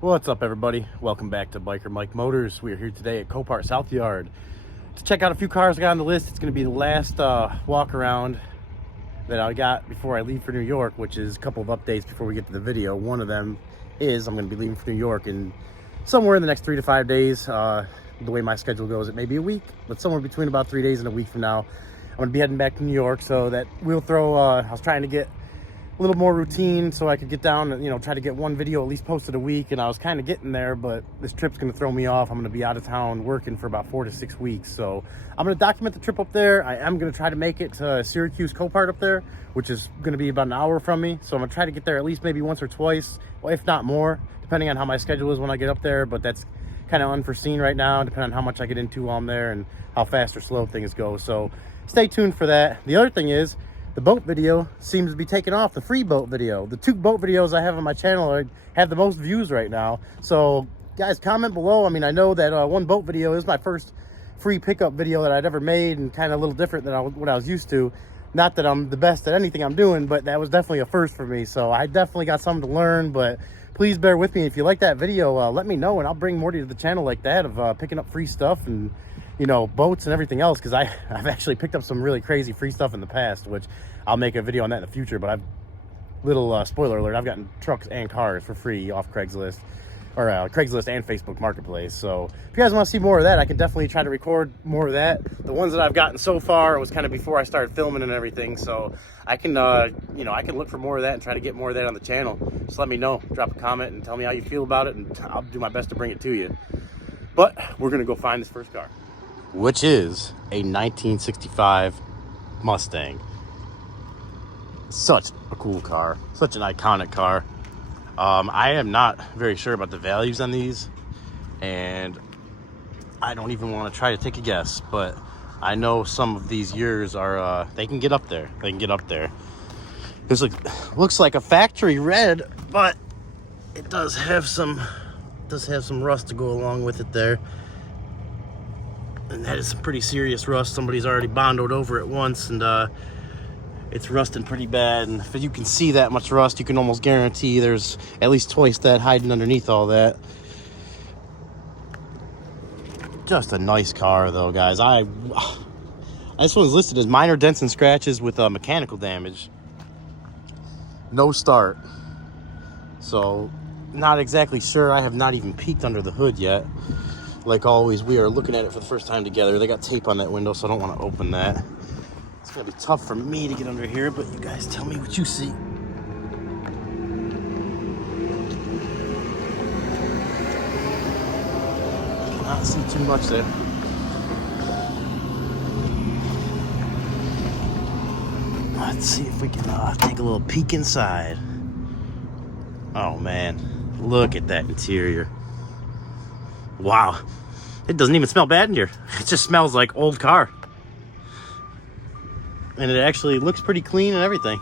What's up, everybody? Welcome back to Biker Mike Motors. We are here today at Copart South Yard to check out a few cars I got on the list. It's going to be the last walk around that I got before I leave for New York, which is a couple of updates before we get to the video. One of them is I'm going to be leaving for New York in somewhere in the next 3 to 5 days. The way my schedule goes, it may be a week, but somewhere between about 3 days and a week from now, I'm going to be heading back to New York. So that we'll throw, I was trying to get a little more routine so I could get down and, try to get one video at least posted a week, and I was kind of getting there, but this trip's going to throw me off. I'm going to be out of town working for about 4 to 6 weeks, so I'm going to document the trip up there. I am going to try to make it to Syracuse Copart up there, which is going to be about an hour from me, so I'm going to try to get there at least maybe once or twice, well, if not more, depending on how my schedule is when I get up there, but that's kind of unforeseen right now, depending on how much I get into while I'm there and how fast or slow things go, so stay tuned for that. The other thing is, the boat video seems to be taking off, the free boat video. The 2 boat videos I have on my channel have the most views right now. So, guys, comment below. I mean, I know that one boat video is my first free pickup video that I'd ever made, and kind of a little different than what I was used to. Not that I'm the best at anything I'm doing, but that was definitely a first for me. So I definitely got something to learn, but please bear with me. If you like that video, let me know, and I'll bring more to the channel like that of picking up free stuff and boats and everything else, because I've actually picked up some really crazy free stuff in the past, which I'll make a video on that in the future. But spoiler alert, I've gotten trucks and cars for free off Craigslist, or Craigslist and Facebook Marketplace. So if you guys want to see more of that, I can definitely try to record more of that. The ones that I've gotten so far was kind of before I started filming and everything, so I can I can look for more of that and try to get more of that on the channel. Just let me know, drop a comment and tell me how you feel about it, and I'll do my best to bring it to you. But we're gonna go find this first car, which is a 1965 Mustang. Such a cool car, such an iconic car. I am not very sure about the values on these, and I don't even want to try to take a guess, but I know some of these years are, they can get up there. They can get up there. This looks like a factory red, but it does have some rust to go along with it there. And that is some pretty serious rust. Somebody's already bondoed over it once, and it's rusting pretty bad. And if you can see that much rust, you can almost guarantee there's at least twice that hiding underneath all that. Just a nice car, though, guys. This one's listed as minor dents and scratches with mechanical damage. No start. So, not exactly sure. I have not even peeked under the hood yet. Like always, we are looking at it for the first time together. They got tape on that window, so I don't want to open that. It's gonna be tough for me to get under here, but you guys tell me what you see. Cannot see too much there. Let's see if we can take a little peek inside. Oh man, look at that interior. Wow, it doesn't even smell bad in here. It just smells like old car. And it actually looks pretty clean and everything.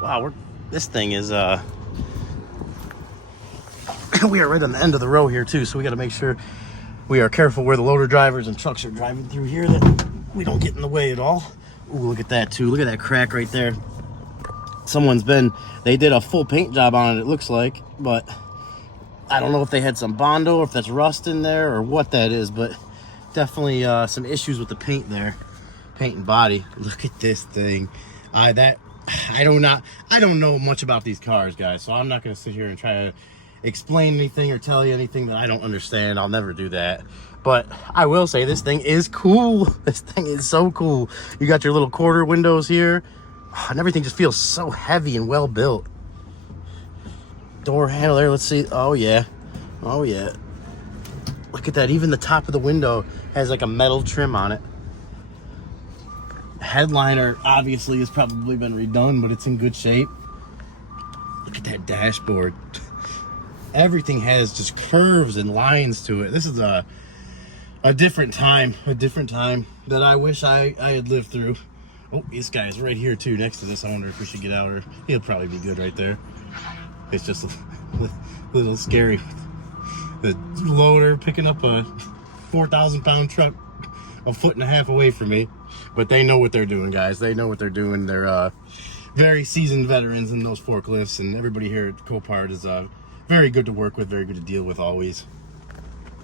Wow, this thing is, we are right on the end of the row here too, so we gotta make sure we are careful where the loader drivers and trucks are driving through here, that we don't get in the way at all. Ooh, look at that too. Look at that crack right there. They did a full paint job on it, it looks like, but I don't know if they had some Bondo, or if that's rust in there, or what that is, but definitely some issues with the paint there. Paint and body. Look at this thing. I don't know much about these cars, guys, so I'm not going to sit here and try to explain anything or tell you anything that I don't understand. I'll never do that. But I will say this thing is cool. This thing is so cool. You got your little quarter windows here, and everything just feels so heavy and well built. Door handle there, let's see. Oh yeah, oh yeah. Look at that. Even the top of the window has like a metal trim on it. Headliner obviously has probably been redone, but it's in good shape. Look at that dashboard. Everything has just curves and lines to it. This is a different time that I wish I had lived through. Oh, this guy is right here too, next to this. I wonder if we should get out, or he'll probably be good right there. It's just a little scary. The loader picking up a 4,000-pound truck a foot and a half away from me. But they know what they're doing, guys. They know what they're doing. They're very seasoned veterans in those forklifts, and everybody here at Copart is very good to work with, very good to deal with always.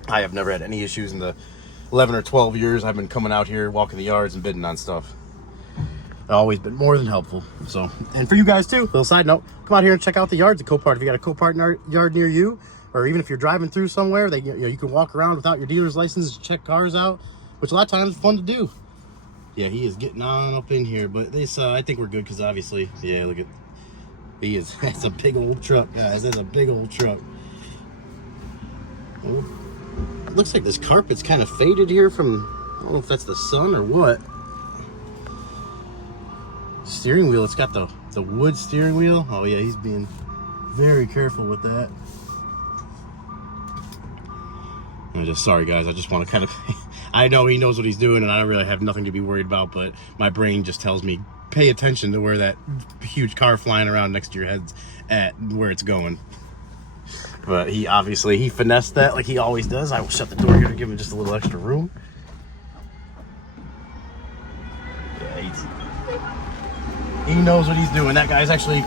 I have never had any issues in the 11 or 12 years I've been coming out here, walking the yards and bidding on stuff. Always been more than helpful. So, and for you guys too, little side note, come out here and check out the yards at Copart. If you got a Copart yard near you, or even if you're driving through somewhere, you can walk around without your dealer's license to check cars out, which a lot of times is fun to do. Yeah, he is getting on up in here, but this, I think we're good because obviously, yeah, look at, that's a big old truck, guys. That's a big old truck. Oh, it looks like this carpet's kind of faded here from, I don't know if that's the sun or what. Steering wheel, it's got the wood steering wheel. Oh yeah, he's being very careful with that. I'm just sorry guys, I just want to kind of I know he knows what he's doing and I really have nothing to be worried about, but my brain just tells me pay attention to where that huge car flying around next to your head's at, where it's going. But he obviously finessed that like he always does. I will shut the door here to give him just a little extra room. Yeah, he knows what he's doing. That guy's actually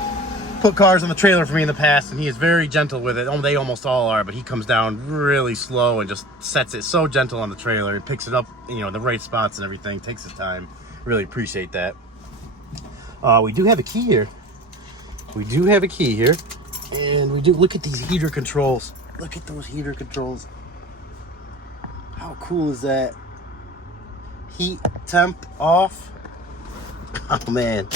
put cars on the trailer for me in the past, and he is very gentle with it. They almost all are, but he comes down really slow and just sets it so gentle on the trailer. He picks it up, you know, in the right spots and everything. Takes his time. Really appreciate that. We do have a key here. We do have a key here, and we do look at these heater controls. Look at those heater controls. How cool is that? Heat, temp, off. Oh man,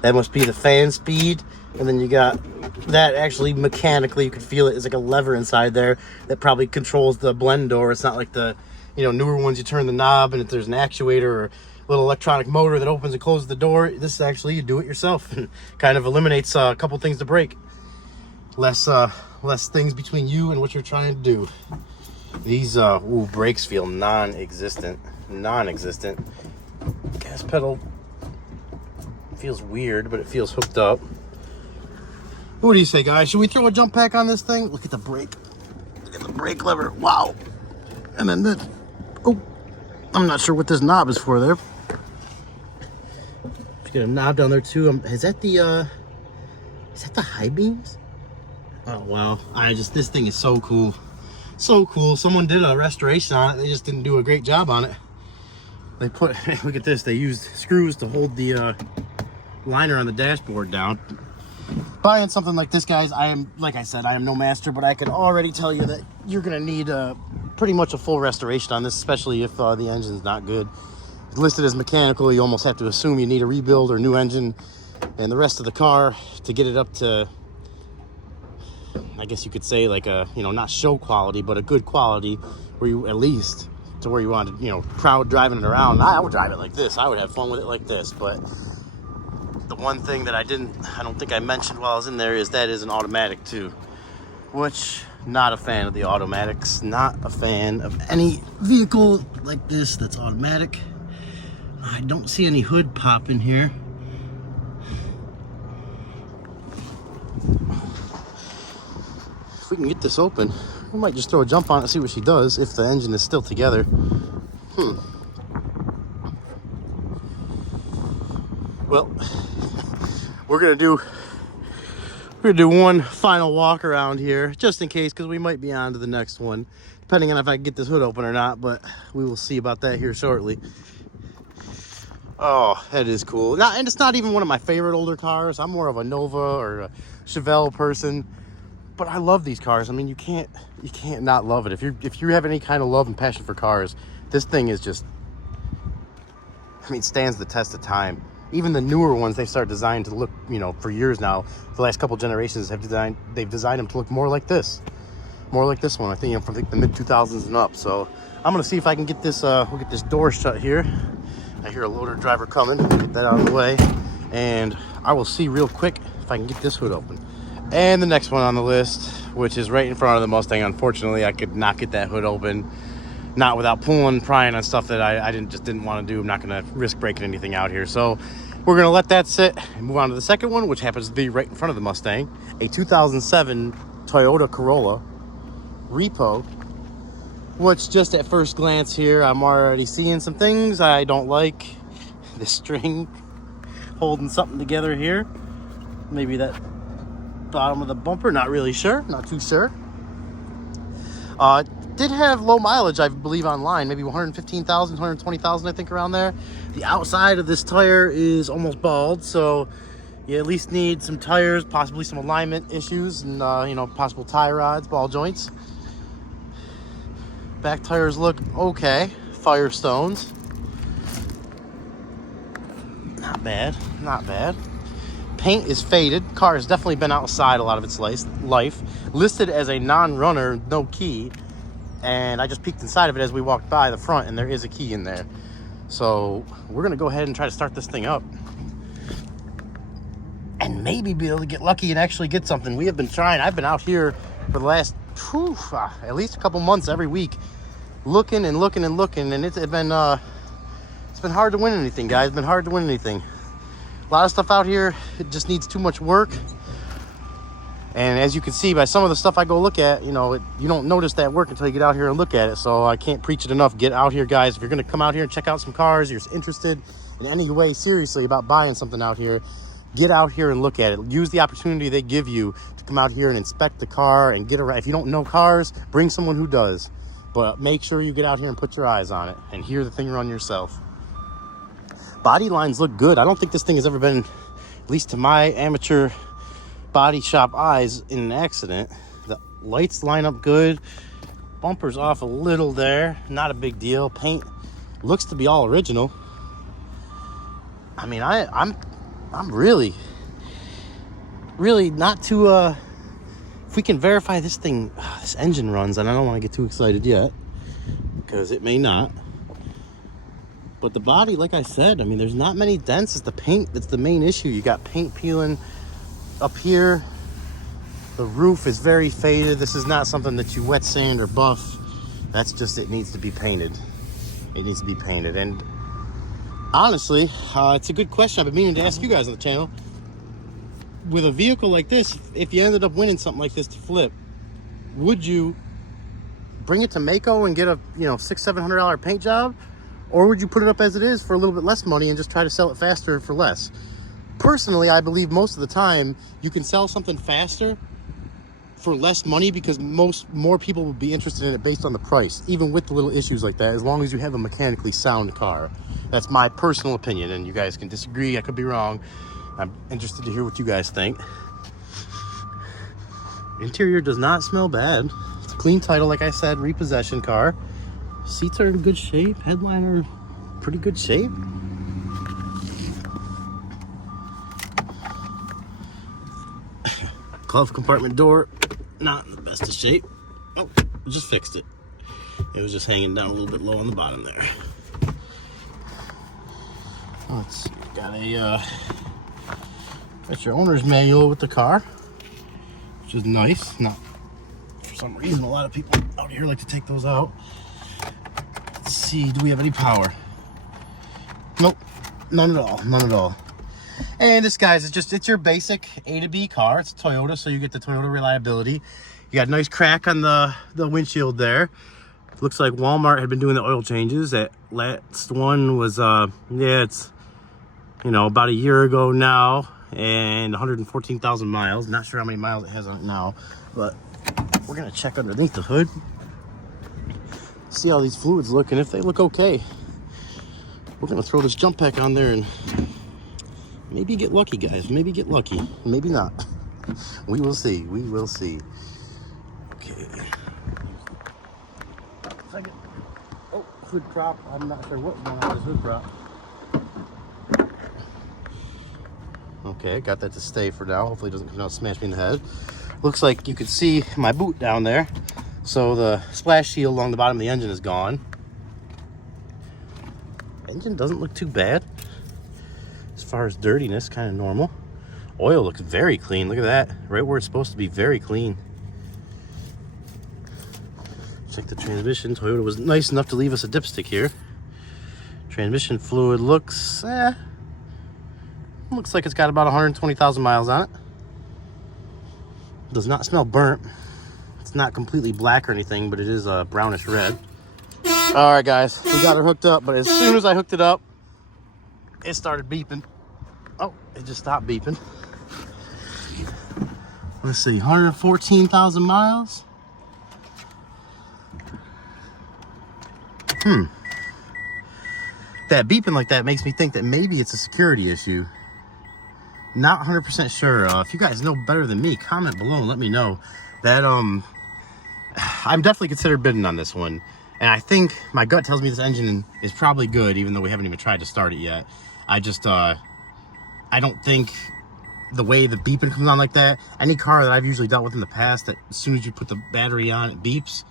that must be the fan speed. And then you got that actually mechanically, you can feel it. It's like a lever inside there that probably controls the blend door. It's not like the, you know, newer ones you turn the knob and if there's an actuator or a little electronic motor that opens and closes the door. This is actually, you do it yourself and kind of eliminates a couple things to break. Less things between you and what you're trying to do. These brakes feel non-existent. Gas pedal feels weird, but it feels hooked up. What do you say, guys? Should we throw a jump pack on this thing? Look at the brake. Look at the brake lever. Wow. And then that. Oh, I'm not sure what this knob is for there. Let's get a knob down there too. Is that the high beams? Oh wow. This thing is so cool. So cool. Someone did a restoration on it. They just didn't do a great job on it. They put, look at this. They used screws to hold the liner on the dashboard down. Buying something like this, guys, like I said, I am no master, but I can already tell you that you're gonna need pretty much a full restoration on this, especially if the engine's not good. It's listed as mechanical. You almost have to assume you need a rebuild or new engine, and the rest of the car to get it up to, I guess you could say, like a, you know, not show quality, but a good quality, where you at least to where you want to, you know, proud driving it around. I would drive it like this. I would have fun with it like this, but the one thing that I don't think I mentioned while I was in there is that is an automatic too, which not a fan of the automatics. Not a fan of any vehicle like this that's automatic. I don't see any hood pop in here. If we can get this open, we might just throw a jump on it and see what she does if the engine is still together. Well, we're gonna do one final walk around here just in case, because we might be on to the next one, depending on if I can get this hood open or not, but we will see about that here shortly. Oh, that is cool. And it's not even one of my favorite older cars. I'm more of a Nova or a Chevelle person, but I love these cars. I mean, you can't not love it. If you have any kind of love and passion for cars, this thing is just, I mean, stands the test of time. Even the newer ones, they start designed to look, you know, for years now, the last couple generations they've designed them to look more like this one. I think, you know, from the mid 2000s and up. So I'm gonna see if I can get this we'll get this door shut here. I hear a loader driver coming. Get that out of the way, and I will see real quick if I can get this hood open. And the next one on the list, which is right in front of the Mustang. Unfortunately, I could not get that hood open, not without pulling, prying on stuff that I didn't want to do. I'm not gonna risk breaking anything out here, so we're gonna let that sit and move on to the second one, which happens to be right in front of the Mustang, a 2007 Toyota Corolla Repo, which just at first glance here, I'm already seeing some things I don't like. The string holding something together here. Maybe that Bottom of the bumper, not really sure, not too sure. Did have low mileage, I believe, online, maybe 115,000, 120,000, I think, around there. The outside of this tire is almost bald, so you at least need some tires, possibly some alignment issues, and you know, possible tie rods, ball joints. Back tires look okay. Firestones. Not bad, not bad. Paint is faded. Car has definitely been outside a lot of its life. Listed as a non-runner, no key. And I just peeked inside of it as we walked by the front, and there is a key in there. So we're gonna go ahead and try to start this thing up. And maybe be able to get lucky and actually get something. We have been trying. I've been out here for the last, at least a couple months every week, looking and looking and looking, and it's been hard to win anything, guys. It's been hard to win anything. A lot of stuff out here, it just needs too much work. And as you can see by some of the stuff I go look at, you know, you don't notice that work until you get out here and look at it. So I can't preach it enough. Get out here, guys. If you're going to come out here and check out some cars, you're interested in any way seriously about buying something out here, get out here and look at it. Use the opportunity they give you to come out here and inspect the car and get around. If you don't know cars, bring someone who does. But make sure you get out here and put your eyes on it and hear the thing run yourself. Body lines look good. I don't think this thing has ever been, at least to my amateur body shop eyes, in an accident. The lights line up good. Bumper's off a little there. Not a big deal. Paint looks to be all original. I mean, I'm really not too, if we can verify this thing, this engine runs, and I don't want to get too excited yet, because it may not. But the body, like I said, I mean, there's not many dents. It's the paint that's the main issue. You got paint peeling up here. The roof is very faded. This is not something that you wet sand or buff. That's just, it needs to be painted. It needs to be painted. And honestly, it's a good question I've been meaning to ask you guys on the channel. With a vehicle like this, if you ended up winning something like this to flip, would you bring it to Mako and get a, you know, $600-700 paint job? Or would you put it up as it is for a little bit less money and just try to sell it faster for less? Personally, I believe most of the time you can sell something faster for less money, because more people will be interested in it based on the price, even with the little issues like that, as long as you have a mechanically sound car. That's my personal opinion, and you guys can disagree. I could be wrong. I'm interested to hear what you guys think. Interior does not smell bad. It's a clean title, like I said, repossession car. Seats are in good shape. Headliner, pretty good shape. Glove compartment door, not in the best of shape. Oh, I just fixed it. It was just hanging down a little bit low on the bottom there. Let's see, got your owner's manual with the car, which is nice. Not, for some reason, a lot of people out here like to take those out. Let's see, do we have any power? Nope, none at all, none at all. And this, guys, is just, it's your basic A to B car. It's a Toyota, so you get the Toyota reliability. You got a nice crack on the windshield there. Looks like Walmart had been doing the oil changes. That last one was, yeah, it's, you know, about a year ago now, and 114,000 miles. Not sure how many miles it has on it now, but we're gonna check underneath the hood, see how these fluids look, and if they look okay, we're gonna throw this jump pack on there and maybe get lucky, guys. Maybe get lucky. Maybe not. We will see. We will see. Okay. Second. Oh, hood prop. I'm not sure what's going on with this hood prop. Okay, got that to stay for now. Hopefully it doesn't come down and smash me in the head. Looks like you can see my boot down there. So the splash shield along the bottom of the engine is gone. Engine doesn't look too bad. As far as dirtiness, kind of normal. Oil looks very clean. Look at that. Right where it's supposed to be, very clean. Check the transmission. Toyota was nice enough to leave us a dipstick here. Transmission fluid looks, looks like it's got about 120,000 miles on it. Does not smell burnt. It's not completely black or anything, but it is a brownish red. All right, guys, we got her hooked up, but as soon as I hooked it up, it started beeping. Oh, it just stopped beeping. Let's see, 114,000 miles. That beeping like that makes me think that maybe it's a security issue. Not 100% sure. If you guys know better than me, comment below and let me know. That I'm definitely considered bidding on this one. And I think my gut tells me this engine is probably good, even though we haven't even tried to start it yet. I just I don't think the way the beeping comes on like that, any car that I've usually dealt with in the past, that as soon as you put the battery on, it beeps.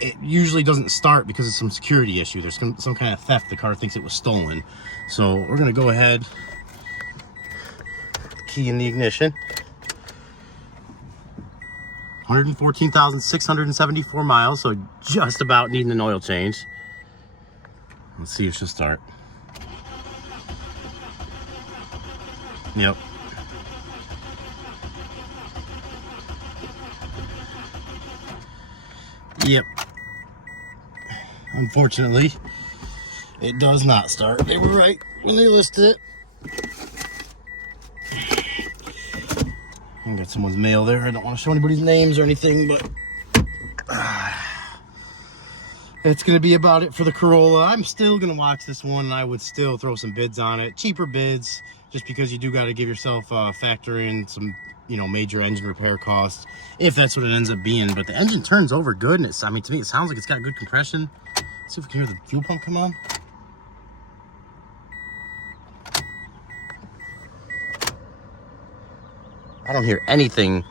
It usually doesn't start because of some security issue. There's some kind of theft. The car thinks it was stolen. So we're gonna go ahead, key in the ignition. 114,674 miles, so just about needing an oil change. Let's see if she'll start. Yep. Yep. Unfortunately, it does not start. They were right when they listed it. I got someone's mail there. I don't want to show anybody's names or anything, but it's going to be about it for the Corolla. I'm still going to watch this one, and I would still throw some bids on it. Cheaper bids, just because you do got to give yourself factor in some, you know, major engine repair costs, if that's what it ends up being. But the engine turns over good, and I mean, to me, it sounds like it's got good compression. Let's see if we can hear the fuel pump come on. I don't hear anything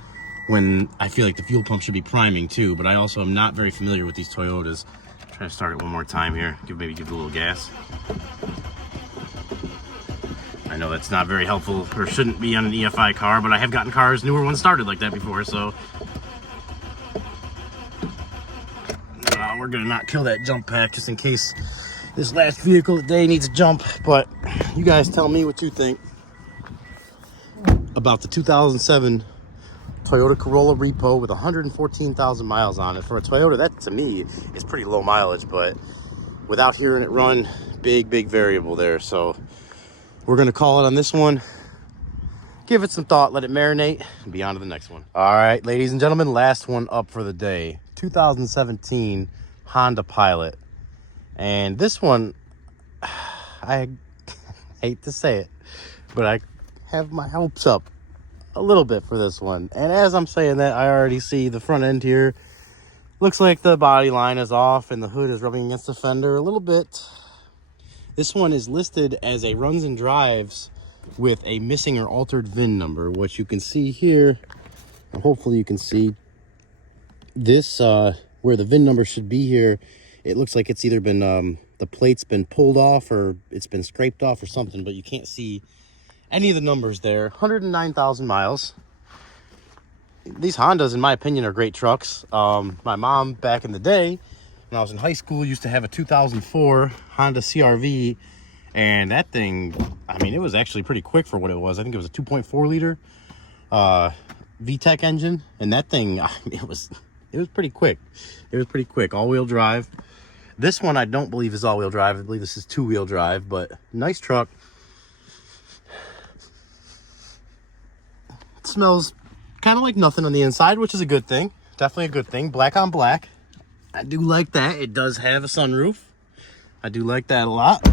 when I feel like the fuel pump should be priming too, but I also am not very familiar with these Toyotas. Try to start it one more time here. Maybe give it a little gas. I know that's not very helpful, or shouldn't be on an EFI car, but I have gotten cars, newer ones, started like that before, so. We're gonna not kill that jump pack just in case this last vehicle today needs a jump, but you guys tell me what you think about the 2007 Toyota Corolla Repo with 114,000 miles on it. For a Toyota, that to me is pretty low mileage, but without hearing it run, big variable there. So we're gonna call it on this one. Give it some thought, let it marinate, and be on to the next one. All right, ladies and gentlemen, last one up for the day. 2017 Honda Pilot. And this one, I hate to say it, but I have my hopes up a little bit for this one. And as I'm saying that, I already see the front end here. Looks like the body line is off and the hood is rubbing against the fender a little bit. This one is listed as a runs and drives with a missing or altered VIN number. What you can see here, and hopefully you can see this, where the VIN number should be here, it looks like it's either been, the plate's been pulled off or it's been scraped off or something, but you can't see any of the numbers there. 109,000 miles. These Hondas, in my opinion, are great trucks. My mom, back in the day, when I was in high school, used to have a 2004 Honda CR-V, and that thing, I mean, it was actually pretty quick for what it was. I think it was a 2.4 liter VTEC engine, and that thing, I mean, it was pretty quick. It was pretty quick. All-wheel drive. This one I don't believe is all-wheel drive. I believe this is two-wheel drive, but nice truck. It smells kind of like nothing on the inside, which is a good thing. Definitely a good thing. Black on black. I do like that. It does have a sunroof. I do like that a lot.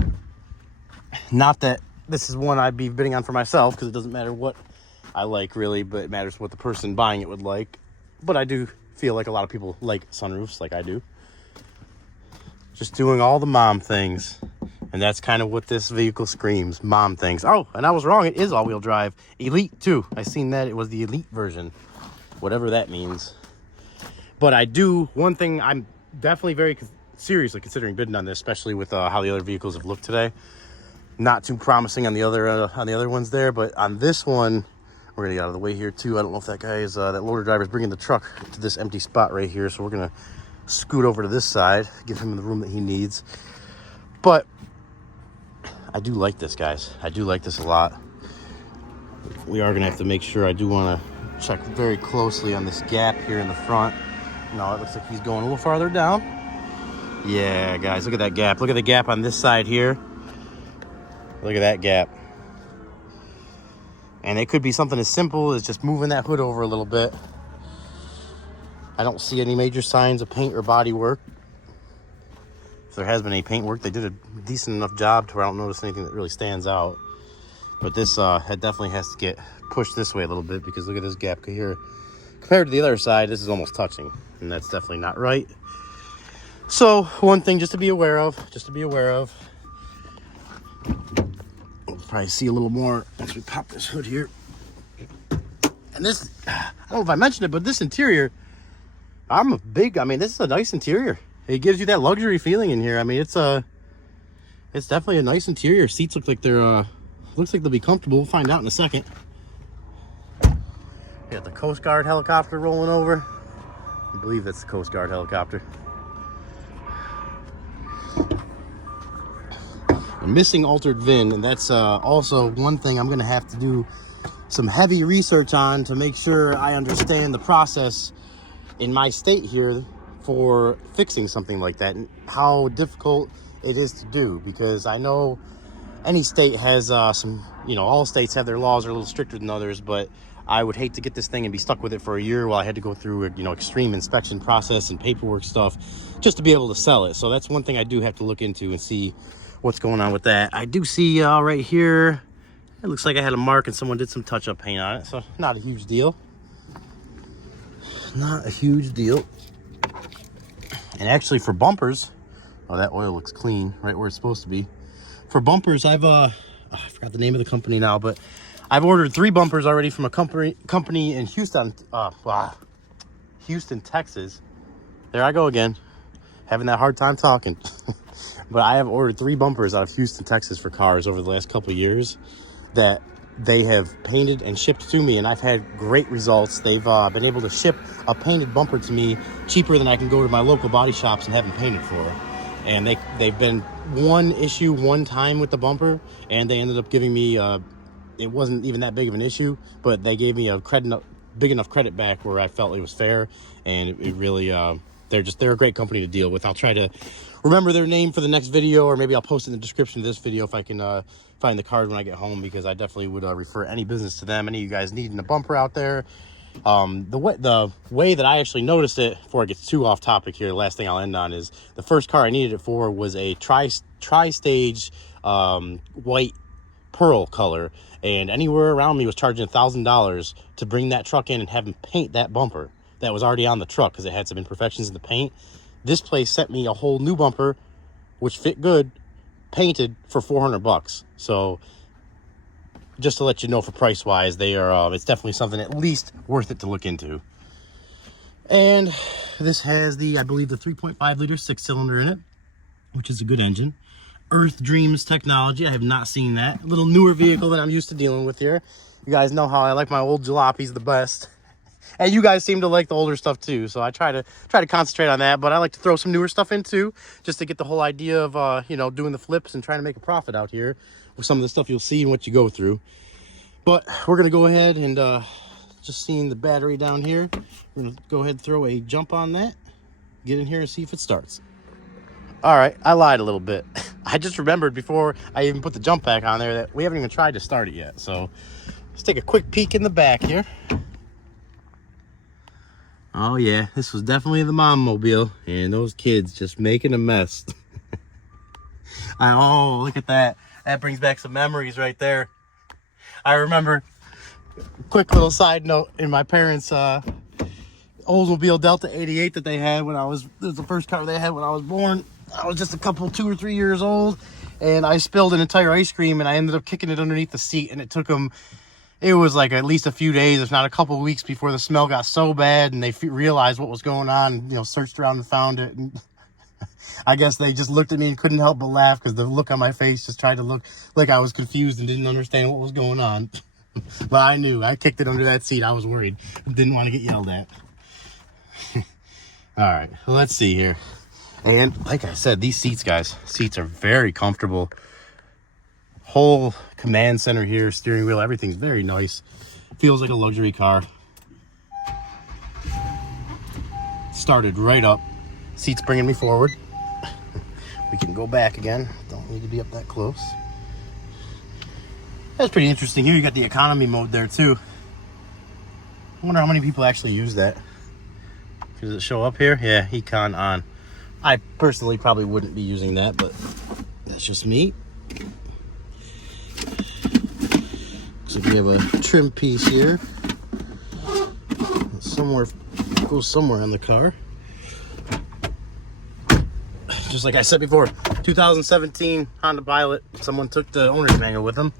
Not that this is one I'd be bidding on for myself, because it doesn't matter what I like really, but it matters what the person buying it would like. But I do feel like a lot of people like sunroofs like I do. Just doing all the mom things. And that's kind of what this vehicle screams, mom things. Oh, and I was wrong. It is all-wheel drive. Elite, too. I seen that. It was the Elite version. Whatever that means. But I do, one thing I'm definitely very seriously considering bidding on this, especially with how the other vehicles have looked today. Not too promising on the other ones there, but on this one, we're gonna get out of the way here too. I don't know if that guy is, that loader driver is bringing the truck to this empty spot right here, so we're gonna scoot over to this side, give him the room that he needs. But I do like this, guys. I do like this a lot. We are gonna have to make sure. I do want to check very closely on this gap here in the front. No, it looks like he's going a little farther down. Yeah, guys, look at that gap. Look at the gap on this side here. Look at that gap. And it could be something as simple as just moving that hood over a little bit. I don't see any major signs of paint or body work. If there has been any paint work, they did a decent enough job to where I don't notice anything that really stands out. But this head definitely has to get pushed this way a little bit, because look at this gap here. Compared to the other side, this is almost touching, and that's definitely not right. So one thing just to be aware of, We'll probably see a little more once we pop this hood here. And this, I don't know if I mentioned it, but this interior, I mean, this is a nice interior. It gives you that luxury feeling in here. I mean, it's definitely a nice interior. Seats look like they're, looks like they'll be comfortable. We'll find out in a second. We got the Coast Guard helicopter rolling over. I believe that's the Coast Guard helicopter. A missing altered VIN, and that's also one thing I'm gonna have to do some heavy research on to make sure I understand the process in my state here for fixing something like that, and how difficult it is to do, because I know any state has some, you know, all states have their laws are a little stricter than others, but I would hate to get this thing and be stuck with it for a year while I had to go through a, you know, extreme inspection process and paperwork stuff just to be able to sell it. So that's one thing I do have to look into and see what's going on with that. I do see right here, it looks like I had a mark and someone did some touch-up paint on it, so not a huge deal. Not a huge deal. And actually for bumpers, oh, that oil looks clean right where it's supposed to be. For bumpers, I've I forgot the name of the company now, but I've ordered 3 bumpers already from a company in Houston, Houston, Texas. There I go again, having that hard time talking. But I have ordered 3 bumpers out of Houston, Texas for cars over the last couple of years that they have painted and shipped to me, and I've had great results. They've been able to ship a painted bumper to me cheaper than I can go to my local body shops and have them painted for. And they've been one issue one time with the bumper, and they ended up giving me it wasn't even that big of an issue, but they gave me a big enough credit back where I felt it was fair, and it really they're a great company to deal with. I'll try to remember their name for the next video, or maybe I'll post it in the description of this video if I can find the card when I get home, because I definitely would refer any business to them. Any of you guys needing a bumper out there, the way that I actually noticed it, before I get too off topic here, the last thing I'll end on is the first car I needed it for was a tri-stage white pearl color, and anywhere around me was charging $1,000 to bring that truck in and have them paint that bumper that was already on the truck because it had some imperfections in the paint. This place sent me a whole new bumper, which fit good, painted for $400. So just to let you know, for price wise, they are it's definitely something at least worth it to look into. And this has the, I believe, the 3.5 liter 6-cylinder in it, which is a good engine. Earth Dreams technology. I have not seen that. A little newer vehicle that I'm used to dealing with here. You guys know how I like my old jalopies the best. And you guys seem to like the older stuff too, so I try to concentrate on that. But I like to throw some newer stuff in too, just to get the whole idea of you know, doing the flips and trying to make a profit out here with some of the stuff you'll see and what you go through. But we're gonna go ahead and just seeing the battery down here, we're gonna go ahead and throw a jump on that, get in here and see if it starts. All right, I lied a little bit. I just remembered before I even put the jump back on there that we haven't even tried to start it yet. So let's take a quick peek in the back here. Oh yeah, this was definitely the mom mobile, and those kids just making a mess. Oh, look at that. That brings back some memories right there. I remember, quick little side note, in my parents' Oldsmobile Delta 88 that they had when it was the first car they had when I was born. I was just 2 or 3 years old, and I spilled an entire ice cream, and I ended up kicking it underneath the seat, and it took them, it was like at least a few days, if not a couple of weeks, before the smell got so bad and they realized what was going on, you know, searched around and found it. And I guess they just looked at me and couldn't help but laugh, because the look on my face just tried to look like I was confused and didn't understand what was going on. But I knew. I kicked it under that seat. I was worried. Didn't want to get yelled at. All right, well, let's see here. And like I said, these seats, guys, seats are very comfortable. Whole command center here, steering wheel, everything's very nice. Feels like a luxury car. Started right up. Seats bringing me forward. We can go back again. Don't need to be up that close. That's pretty interesting. Here you got the economy mode there too. I wonder how many people actually use that. Does it show up here? Yeah, econ on. I personally probably wouldn't be using that, but that's just me. Looks like we have a trim piece here. Somewhere, goes somewhere on the car. Just like I said before, 2017 Honda Pilot. Someone took the owner's manual with them.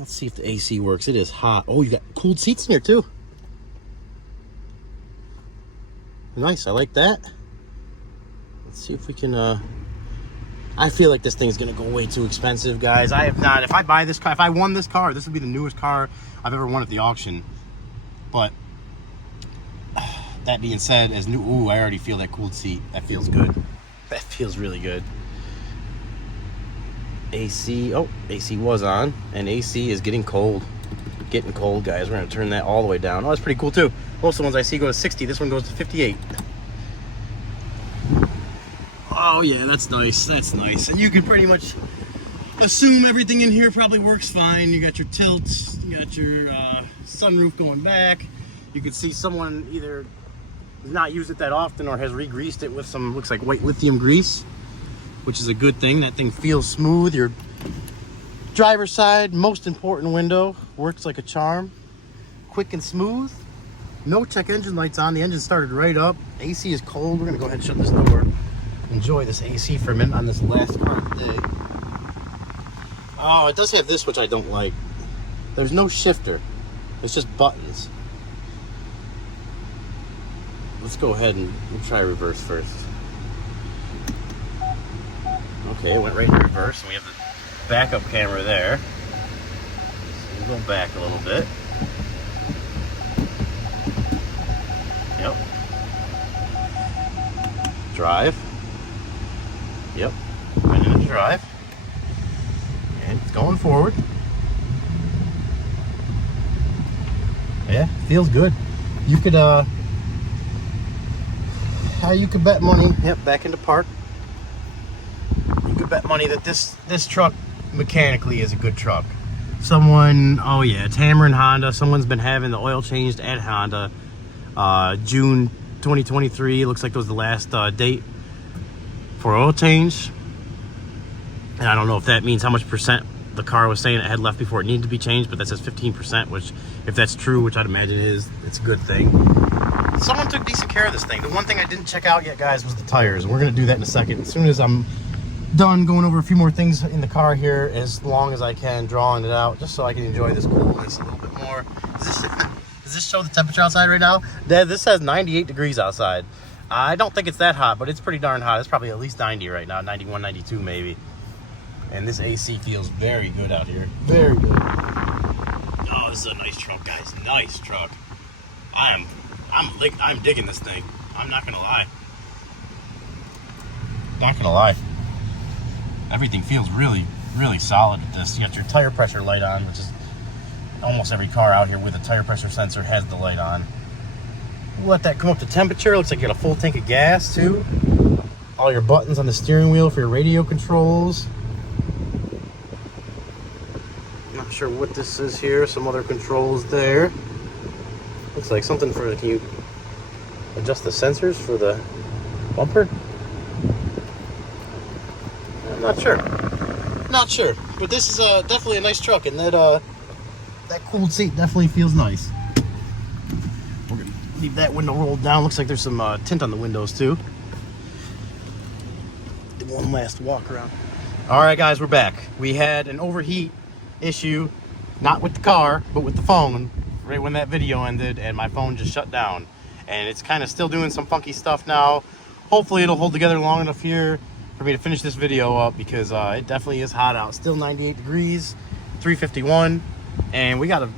Let's see if the AC works. It is hot. Oh, you got cooled seats in here too. Nice, I like that. Let's see if we can, I feel like this thing's gonna go way too expensive, guys. I have not, if I buy this car, if I won this car, this would be the newest car I've ever won at the auction. But, that being said, as new, ooh, I already feel that cooled seat. That feels good. That feels really good. AC, oh, AC was on, and AC is getting cold. Getting cold, guys. We're gonna turn that all the way down. Oh, that's pretty cool too. Most of the ones I see go to 60. This one goes to 58. Oh yeah, that's nice. That's nice. And you can pretty much assume everything in here probably works fine. You got your tilts, you got your sunroof going back. You can see someone either not used it that often or has re-greased it with some, looks like white lithium grease, which is a good thing. That thing feels smooth. Your driver's side, most important window, works like a charm. Quick and smooth. No check engine lights on. The engine started right up. AC is cold. We're gonna go ahead and shut this door. Enjoy this AC for a minute on this last car of the day. Oh, it does have this, which I don't like. There's no shifter. It's just buttons. Let's go ahead and we'll try reverse first. Okay, it went right into reverse, and we have the backup camera there. So we'll go back a little bit. Yep. Drive. Yep. Went into drive. And it's going forward. Yeah, feels good. You could bet money. Yep, back into park. You could bet money that this truck mechanically is a good truck. Someone, oh yeah, it's hammering Honda. Someone's been having the oil changed at Honda. June 2023, looks like that was the last date for oil change. And I don't know if that means how much percent the car was saying it had left before it needed to be changed, but that says 15%, which if that's true, which I'd imagine it is, it's a good thing. Someone took decent care of this thing. The one thing I didn't check out yet, guys, was the tires. And we're gonna do that in a second. As soon as I'm done going over a few more things in the car here, as long as I can, drawing it out, just so I can enjoy this coolness a little bit more. Does this show the temperature outside right now? Dad, this says 98 degrees outside. I don't think it's that hot, but it's pretty darn hot. It's probably at least 90 right now, 91, 92 maybe. And this AC feels very good out here. Very good. Oh, this is a nice truck, guys. Nice truck. I'm digging this thing. I'm not gonna lie. Not gonna lie. Everything feels really, really solid with this. You got your tire pressure light on, which is almost every car out here with a tire pressure sensor has the light on. We'll let that come up to temperature. Looks like you got a full tank of gas too. All your buttons on the steering wheel for your radio controls. Not sure what this is here. Some other controls there. Looks like something for, can you adjust the sensors for the bumper? I'm not sure. Not sure. But this is definitely a nice truck, and that cooled seat definitely feels nice. We're gonna leave that window rolled down. Looks like there's some tint on the windows too. One last walk around. All right, guys, we're back. We had an overheat issue, not with the car, but with the phone, right when that video ended, and my phone just shut down. And it's kind of still doing some funky stuff now. Hopefully it'll hold together long enough here for me to finish this video up, because it definitely is hot out. Still 98 degrees, 351, and we got a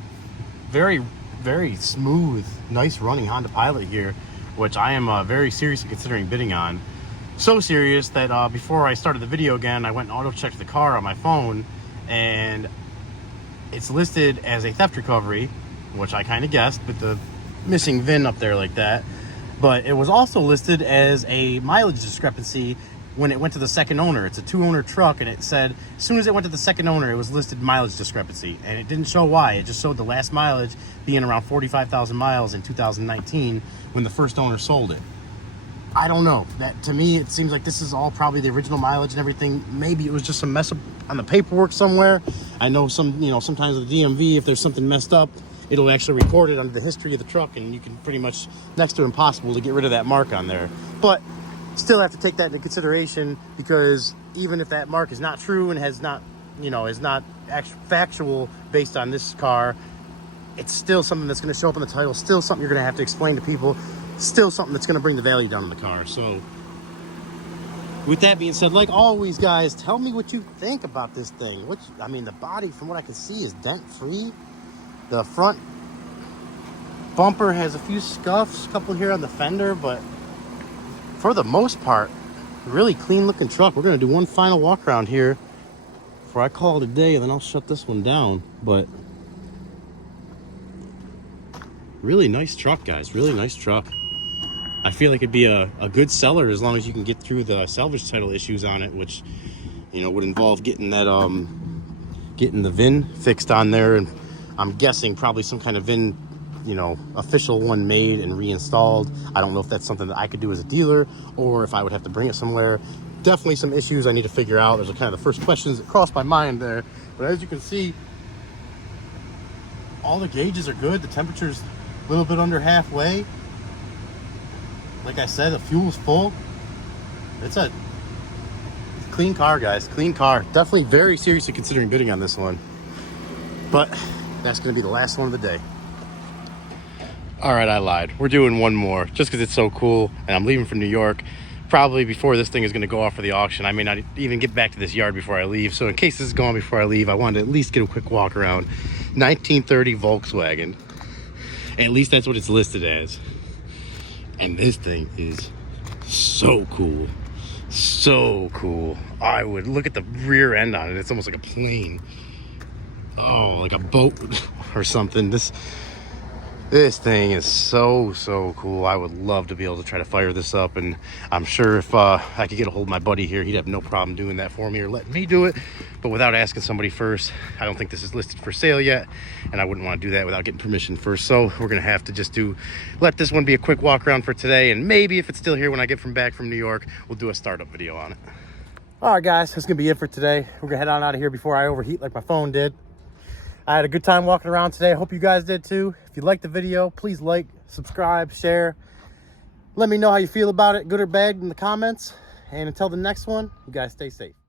very, very smooth, nice running Honda Pilot here, which I am very seriously considering bidding on. So serious that before I started the video again, I went and auto-checked the car on my phone, and it's listed as a theft recovery, which I kind of guessed with the missing VIN up there like that. But it was also listed as a mileage discrepancy when it went to the second owner. It's a 2-owner truck, and it said as soon as it went to the second owner, it was listed mileage discrepancy, and it didn't show why. It just showed the last mileage being around 45,000 miles in 2019 when the first owner sold it. I don't know. That, to me, it seems like this is all probably the original mileage and everything. Maybe it was just some mess up on the paperwork somewhere. I know sometimes with the DMV, if there's something messed up, it'll actually record it under the history of the truck, and you can pretty much, next to impossible to get rid of that mark on there. But still have to take that into consideration, because even if that mark is not true and has not, is not factual based on this car, it's still something that's going to show up in the title, still something you're going to have to explain to people, still something that's going to bring the value down in the car. So with that being said, like always, guys, tell me what you think about this thing. The body, from what I can see, is dent free. The front bumper has a few scuffs, a couple here on the fender, but for the most part, really clean looking truck. We're going to do one final walk around here before I call it a day, and then I'll shut this one down. But really nice truck, guys. Really nice truck. I feel like it'd be a good seller as long as you can get through the salvage title issues on it, which, would involve getting that, getting the VIN fixed on there. And I'm guessing probably some kind of VIN, official one made and reinstalled. I don't know if that's something that I could do as a dealer or if I would have to bring it somewhere. Definitely some issues I need to figure out. Those are kind of the first questions that crossed my mind there. But as you can see, all the gauges are good. The temperature's a little bit under halfway. Like I said, the fuel's full. It's a clean car, guys. Clean car. Definitely very seriously considering bidding on this one. But that's going to be the last one of the day. All right, I lied. We're doing one more just because it's so cool, and I'm leaving for New York probably before this thing is going to go off for the auction. I may not even get back to this yard before I leave. So in case this is gone before I leave, I wanted to at least get a quick walk around. 1930 Volkswagen. At least that's what it's listed as. And this thing is so cool. So cool. I would look at the rear end on it. It's almost like a plane. Oh, like a boat or something. This thing is so cool. I would love to be able to try to fire this up, and I'm sure if I could get a hold of my buddy here, he'd have no problem doing that for me or letting me do it. But without asking somebody first, I don't think this is listed for sale yet, and I wouldn't want to do that without getting permission first. So we're gonna have to just let this one be a quick walk around for today, and maybe if it's still here when I get back from New York, we'll do a startup video on it. All right, guys, that's gonna be it for today. We're gonna head on out of here before I overheat like my phone did. I had a good time walking around today. I hope you guys did too. If you liked the video, please like, subscribe, share. Let me know how you feel about it, good or bad, in the comments. And until the next one, you guys stay safe.